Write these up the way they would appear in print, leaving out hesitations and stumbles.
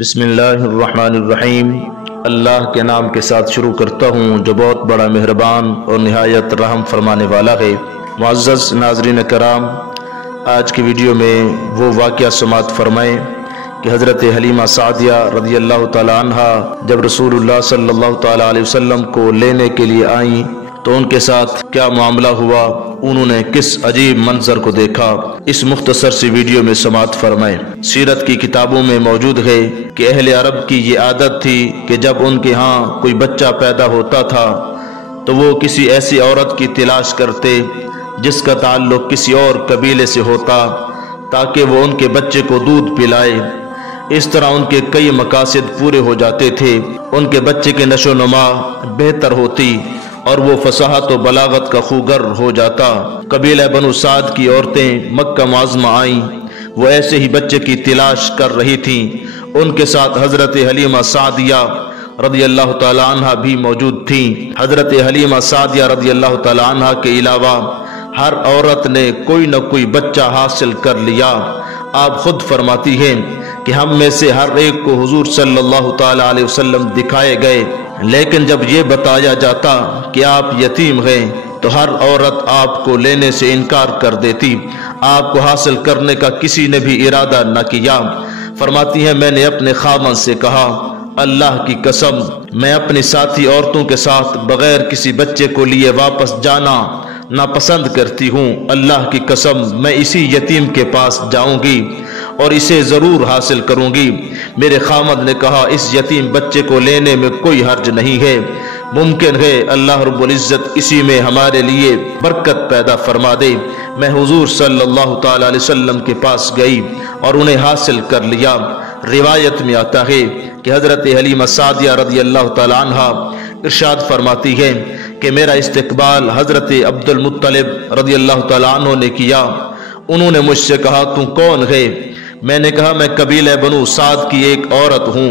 بسم اللہ الرحمن الرحیم۔ اللہ کے نام کے ساتھ شروع کرتا ہوں جو بہت بڑا مہربان اور نہایت رحم فرمانے والا ہے۔ معزز ناظرین کرام، آج کی ویڈیو میں وہ واقعہ سماعت فرمائیں کہ حضرت حلیمہ سعدیہ رضی اللہ تعالی عنہ جب رسول اللہ صلی اللہ تعالی علیہ وسلم کو لینے کے لیے آئیں تو ان کے ساتھ کیا معاملہ ہوا، انہوں نے کس عجیب منظر کو دیکھا، اس مختصر سی ویڈیو میں سماعت فرمائیں۔ سیرت کی کتابوں میں موجود ہے کہ اہل عرب کی یہ عادت تھی کہ جب ان کے ہاں کوئی بچہ پیدا ہوتا تھا تو وہ کسی ایسی عورت کی تلاش کرتے جس کا تعلق کسی اور قبیلے سے ہوتا تاکہ وہ ان کے بچے کو دودھ پلائے۔ اس طرح ان کے کئی مقاصد پورے ہو جاتے تھے، ان کے بچے کی نشو و نما بہتر ہوتی اور وہ فصاحت و بلاغت کا خوگر ہو جاتا۔ قبیلہ بنو سعد کی عورتیں مکہ معظمہ آئیں، وہ ایسے ہی بچے کی تلاش کر رہی تھیں۔ ان کے ساتھ حضرت حلیمہ سعدیہ رضی اللہ تعالی عنہ بھی موجود تھیں۔ حضرت حلیمہ سعدیہ رضی اللہ تعالی عنہ کے علاوہ ہر عورت نے کوئی نہ کوئی بچہ حاصل کر لیا۔ آپ خود فرماتی ہیں کہ ہم میں سے ہر ایک کو حضور صلی اللہ تعالی علیہ وسلم دکھائے گئے، لیکن جب یہ بتایا جاتا کہ آپ یتیم ہیں تو ہر عورت آپ کو لینے سے انکار کر دیتی، آپ کو حاصل کرنے کا کسی نے بھی ارادہ نہ کیا۔ فرماتی ہیں میں نے اپنے خاوند سے کہا اللہ کی قسم میں اپنی ساتھی عورتوں کے ساتھ بغیر کسی بچے کو لیے واپس جانا ناپسند کرتی ہوں، اللہ کی قسم میں اسی یتیم کے پاس جاؤں گی اور اسے ضرور حاصل کروں گی۔ میرے خامد نے کہا اس یتیم بچے کو لینے میں کوئی حرج نہیں ہے، ممکن ہے اللہ رب العزت اسی میں ہمارے لیے برکت پیدا فرما دے۔ میں حضور صلی اللہ تعالی علیہ وسلم کے پاس گئی اور انہیں حاصل کر لیا۔ روایت میں آتا ہے کہ حضرت حلیمہ سعدیہ رضی اللہ تعالی عنہ ارشاد فرماتی ہے کہ میرا استقبال حضرت عبد المطلب رضی اللہ تعالی عنہ نے کیا۔ انہوں نے مجھ سے کہا تو کون ہے؟ میں نے کہا میں قبیلہ بنو سعد کی ایک عورت ہوں۔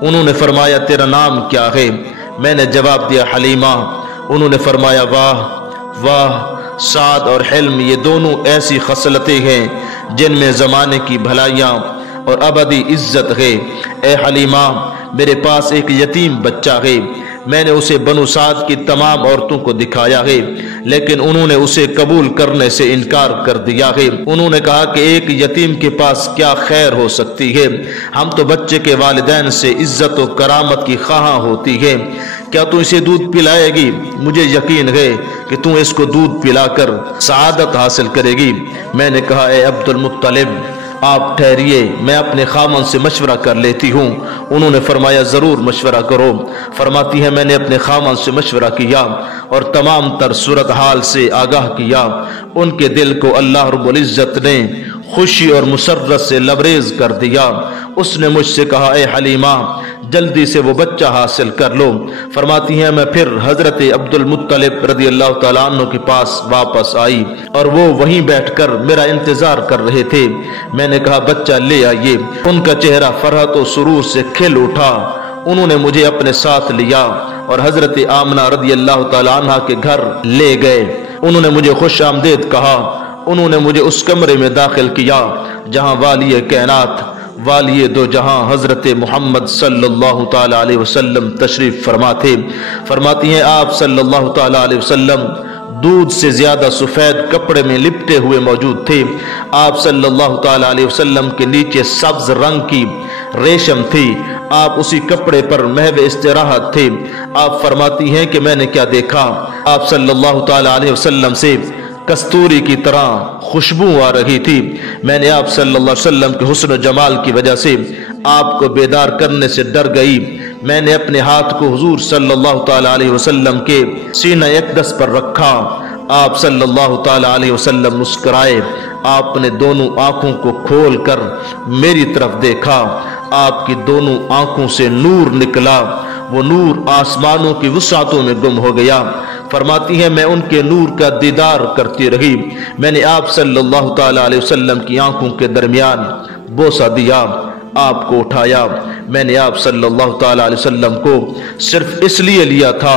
انہوں نے فرمایا تیرا نام کیا ہے؟ میں نے جواب دیا حلیمہ۔ انہوں نے فرمایا واہ واہ، سعد اور حلم یہ دونوں ایسی خصلتیں ہیں جن میں زمانے کی بھلائیاں اور ابدی عزت ہے۔ اے حلیمہ میرے پاس ایک یتیم بچہ ہے، میں نے اسے بنو سعد کی تمام عورتوں کو دکھایا ہے لیکن انہوں نے اسے قبول کرنے سے انکار کر دیا ہے۔ انہوں نے کہا کہ ایک یتیم کے پاس کیا خیر ہو سکتی ہے، ہم تو بچے کے والدین سے عزت و کرامت کی خواہاں ہوتی ہے، کیا تو اسے دودھ پلائے گی؟ مجھے یقین ہے کہ تو اس کو دودھ پلا کر سعادت حاصل کرے گی۔ میں نے کہا اے عبد المطلب آپ ٹھہریے، میں اپنے خامن سے مشورہ کر لیتی ہوں۔ انہوں نے فرمایا ضرور مشورہ کرو۔ فرماتی ہے میں نے اپنے خامن سے مشورہ کیا اور تمام تر صورتحال سے آگاہ کیا۔ ان کے دل کو اللہ رب العزت نے خوشی اور مسرت سے لبریز کر دیا۔ اس نے مجھ سے کہا اے حلیمہ جلدی سے وہ بچہ حاصل کر لو۔ فرماتی ہیں میں پھر حضرت عبد المطلب رضی اللہ تعالیٰ عنہ کے پاس واپس آئی اور وہ وہیں بیٹھ کر میرا انتظار کر رہے تھے۔ میں نے کہا بچہ لے آئیے۔ ان کا چہرہ فرحت و سرور سے کھل اٹھا۔ انہوں نے مجھے اپنے ساتھ لیا اور حضرت آمنہ رضی اللہ تعالیٰ عنہ کے گھر لے گئے۔ انہوں نے مجھے خوش آمدید کہا۔ انہوں نے مجھے اس کمرے میں داخل کیا جہاں والی کائنات والی دو جہاں حضرت محمد صلی اللہ تعالی علیہ وسلم تشریف فرما تھے۔ فرماتی ہیں آپ صلی اللہ تعالی علیہ وسلم دودھ سے زیادہ سفید کپڑے میں لپٹے ہوئے موجود تھے۔ آپ صلی اللہ تعالی علیہ وسلم کے نیچے سبز رنگ کی ریشم تھی، آپ اسی کپڑے پر محو استراحت تھے۔ آپ فرماتی ہیں کہ میں نے کیا دیکھا، آپ صلی اللہ تعالی علیہ وسلم سے کستوری کی طرح خوشبو آ رہی تھی۔ میں نے آپ صلی اللہ علیہ وسلم کے حسن و جمال کی وجہ سے آپ کو بیدار کرنے سے ڈر گئی۔ میں نے اپنے ہاتھ کو حضور صلی اللہ تعالی علیہ وسلم کے سینہ اقدس پر رکھا۔ آپ صلی اللہ تعالی علیہ وسلم مسکرائے، آپ نے دونوں آنکھوں کو کھول کر میری طرف دیکھا، آپ کی دونوں آنکھوں سے نور نکلا، وہ نور آسمانوں کی وسعتوں میں گم ہو گیا۔ فرماتی ہیں میں ان کے نور کا دیدار کرتی رہی۔ میں نے آپ صلی اللہ تعالی علیہ وسلم کی آنکھوں کے درمیان بوسہ دیا، آپ کو اٹھایا۔ میں نے آپ صلی اللہ تعالی علیہ وسلم کو صرف اس لیے لیا تھا